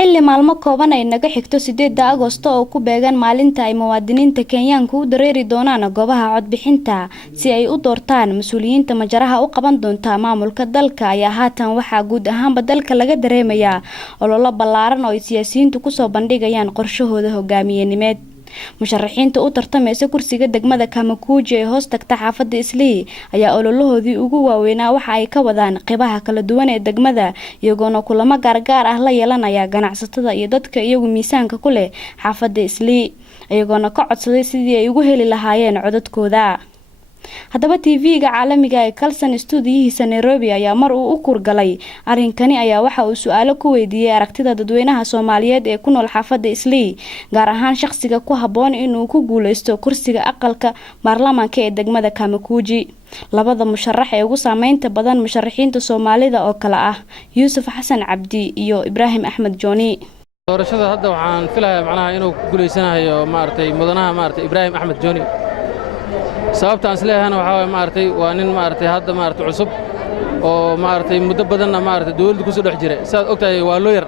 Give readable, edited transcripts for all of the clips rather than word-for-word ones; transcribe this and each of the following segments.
xilli maalmo kooban ay naga xigto 8 Agoosto oo ku beegan maalinta ay muwaadiniinta Kenyaanku u dareeri doonaan goobaha codbixinta si ay u doortaan mas'uuliyiinta majaraha u qaban doonta maamulka dalka ayaa haatan waxa guud ahaanba dalka laga dareemayaa ololo ballaaran oo siyaasiyiintu ku soo bandhigayaan qorshahooda hogaamiyenimeed musharaxiinta u tartamaysa kursiga degmada Kamakuji ee hoos tagta xaafadda Islii ayaa ololahoodii ugu waaweynaa waxa ay ka wadaan qaybaha kala duwan ee degmada iyagoona kulamo gaar ah la yeelanaya ganacsatada iyo dadka iyagu miisaanka ku leh xaafadda Islii iyagoona ka codsaday sidii ay ugu heli lahaayeen codadkooda haddaba TV-ga caalamiga ee Kalsan Studio-hiisa Nairobi ayaa mar uu u kurgalay arinkani ayaa waxa uu su'aalo ku weydiiyay aragtida dadweynaha Soomaaliyeed ee ku nool xaafadda Islii gaar ahaan shakhsiga ku haboon inuu ku guuleysto kursiga aqalka baarlamaanka ee degmada Kamakuji labada musharax ee ugu saameynta badan musharaxiinta Soomaalida oo kala ah Yuusuf Xasan Cabdi iyo Ibrahim Axmed Jooni doorashada hadda waxaan filayaa macnaha inuu ku guuleysanayo mudanaha Ibrahim Axmed Jooni sababtaan isleeyahana waxa waa nin hadda cusub oo muddo badan dawladda ku soo dhex jiray saad ogtahay waa lawyer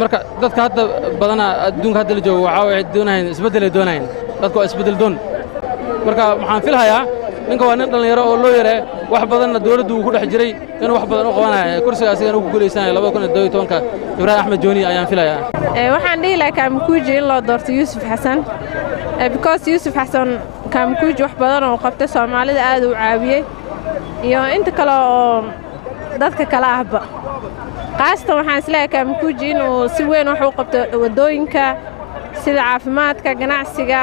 marka dadka hadda badana adduunka hadda la joogo waxa doonayaan isbedel doonayaan dadku isbedel doon marka waxaan filayaa ninka waa nin dhalinyaro oo lawyer wax badan dawladdu ku dhex jiray inuu wax badan u qabanayo kursiga asiga uu ku guuleysanayo 2012 Ibrahim Axmed Jooni ayaan filayaa waxaan dhihi lahaa Kamakuji in loo doorto Yuusuf Xasan because Yuusuf Xasan Kamakuji wax badan oo qabtay Soomaalida aad u caawiyay iyo inta kale oo dadka kala ahba qaastan waxaan isleeyahay Kamakuji inuu si weyn wax u qabto wadooyinka sida caafimaadka ganacsiga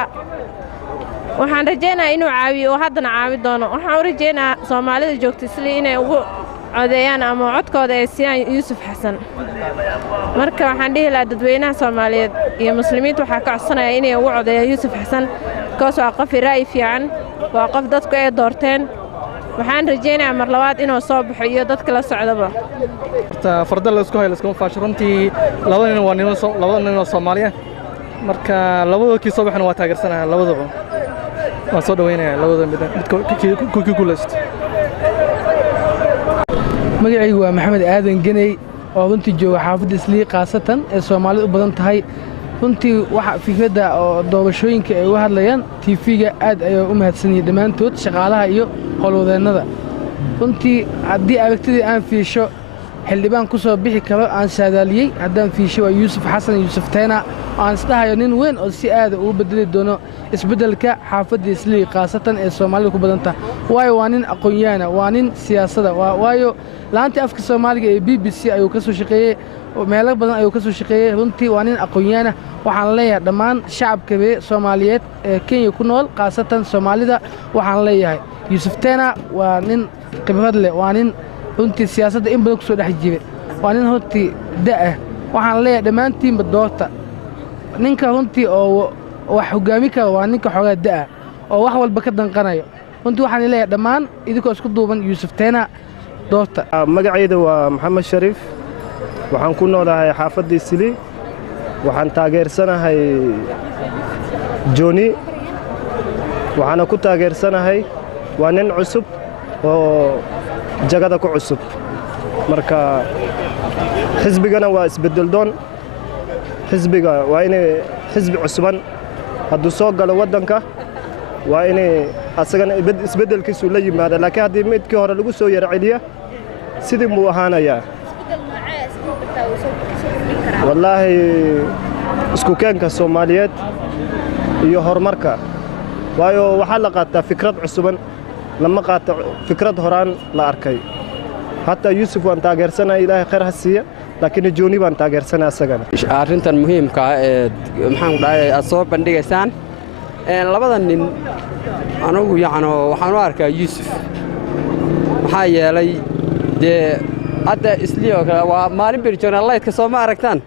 waxaan rajaynayaa inuu caawiyo oo haddana caawi doono waxaan u rajaynayaa Soomaalida joogta Islii inay ugu codeeyaan ama codkooda ay siiyaan Yuusuf Xasan marka waxaan dhihi lahaa dadweynaha Soomaaliyeed iyo muslimiinta waxa ka codsanaya inay ugu codeeyaan Yuusuf Xasan kaas oo qof ra'yi fiican waa qof dadku ay doorteen waxaan rajaynayaa mar labaad inuu soo baxo iyo dadka la socdaba farda la isku haylo faashiruntii labada nin oo Soomaaliya marka labadooda soo baxna waa taageersanaa labadaba waan soo dhaweynayaa labada mid ku guuleysto magacaygu waa Maxamed Aadan Ganey oo runtii jooga xaafadda Islii qaasatan ee Soomaalidu u badan tahay runtii waxa fikradda oo doorashooyinka ay u hadlayaan TV-ga aad ayay u mahadsanyihiin dhammaantood shaqaalaha iyo howlwadeennada runtii haddii aragtidii aan fiisho xildhibaan ku soo bixi karo aan saadaaliyey haddaan fiisho waa Yuusuf Xasan Yuusuf Teena aan isdhahayo nin weyn oo si aad u bedeli doono isbedelka xaafadda Islii qaasatan ee Soomaalidu ku badan tahay waayo waa nin aqoon-yahan waa nin siyaasadda waayo laanta afka Soomaaliga ee BBC ayuu ka soo shaqeeyay meelo badan ayuu ka soo shaqeeyay runtii waa nin aqoon-yahan waxaan leeyahay dhammaan shacabka Soomaaliyeed ee Kenya ku nool qaasatan Soomaalida waxaan leeyahay Yuusuf Teena waa nin khibrad leh waa nin runtii siyaasadda in badan ku soo dhex jiray waa nin runtii da'ah waxaan leeyahay dhammaantiinba doorta ninka runtii oo wax hogaami kara waa ninka xogaa da'ah oo wax walba ka danqanayo runtii waxaan leeyahay dhammaan idinkoo isku duuban Yuusuf Teena doorta magacayda waa Maxamed Shariif waxaan ku noolahay xaafadda Islii waxaan taageersanahay Jooni waxaana ku taageersanahay waa nin cusub oo jagada ku cusub marka xisbigana waa isbedel doon xisbiga waa inay xisbi cusuban hadduu soo galo waddanka waa inay asagana isbedelkiisu la yimaado laakiin haddii midkii hore lagu soo yara celiya sidii muu ahaanayaa wallaahi isku keenka Soomaaliyeed iyo horumarka waayo waxaa la qaataa fikrad cusuban lama qaato fikrad horaan la arkay hatta Yuusuf waan taageersanaa Ilaahay khayr ha siiya laakiin Jooni baan taageersanaa asagana arrintan muhiimka ah ee maxaan dhahay aad soo bandhigaysaan labada nin anigu waxaan u arkaa Yuusuf maxaa yeelay dee hadda Islii oo kale waa maalin bir journalite soo ma aragtaan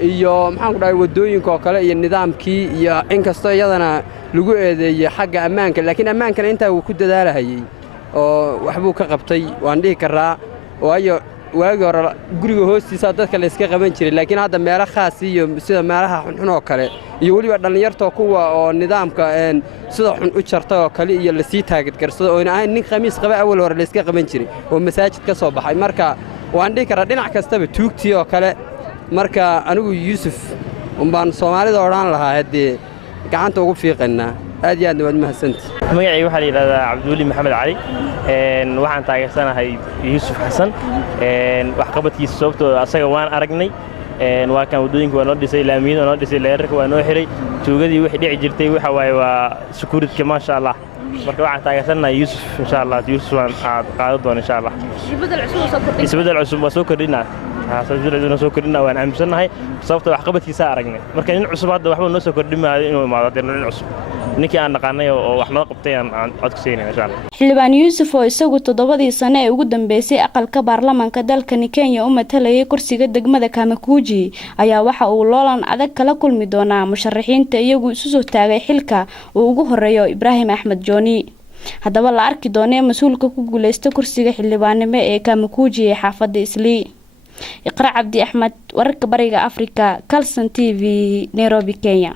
iyo maxaan dhahay wadooyinka oo kale iyo nidaamkii iyo inkastoo iyadana lagu eedeeyay xagga ammaanka laakiin ammaankana inta uu ku dadaalahayay oo waxbuu ka qabtay waan dhihi karaa waayo waagi hore guriga hoostiisa dadka la iska qaban jiray laakiin hadda meelo khaas iyo sida meelaha xunxun oo kale iyo waliba dhalinyarta kuwa oo nidaamka sida xun u jartay oo kale iyo la sii taageed garsado oo ahayn nin khamiis qaba awal hore la iska qaban jiray oo masaajid ka soo baxay marka waan dhihi karaa dhinac kastaba tuugtii oo kale marka anigu yuusuf umbaan soomaalida odhan lahaa haddee gacanta ugu fiiqaynaa aad iyo aadna waad mahadsantahay magacayga waxaa la yidhahdaa cabdiweli maxamed cali waxaan taageersanahay yuusuf xasan waxqabadkiisa sababtoo asaga waan aragnay waa kan waddooyinka waa noo dhisay laamiyada waa noo dhisay leerarka waa noo xiray tuugadii wixii dhici jirtay waxa waaye waa securityka maasha allah marka waxaan taageersanahay yuusuf insha allah yuusuf waan qaado doona insha allah isbeddel cusub waa soo kordhinaa soo kordhina waan aaminsannahay sababtoo waxqabadkiisa aragnay marka nin cusub hadda waxba noo soo kordhimaayo inuu imaado hadee nin cusub ninkii aan naqaanay oo wax noo qabtay aan cod ka siinayna insha allah xildhibaan yuusuf oo isagu 7 sano ee ugu dambeysay aqalka baarlamaanka dalkani Kenya u matalayay kursiga degmada Kamakuji ayaa waxa uu loolan adag kala kulmi doonaa musharaxiinta iyagu isu soo taagay xilka uu ugu horeeyo Ibraahim Axmed Jooni haddaba la arki doonaa mas'uulka ku guuleysta kursiga xildhibaannimo ee Kamakuji ee xaafadda Islii Iqra Cabdi Axmed wararka bariga Afrika Kalson TV Nairobi Kenya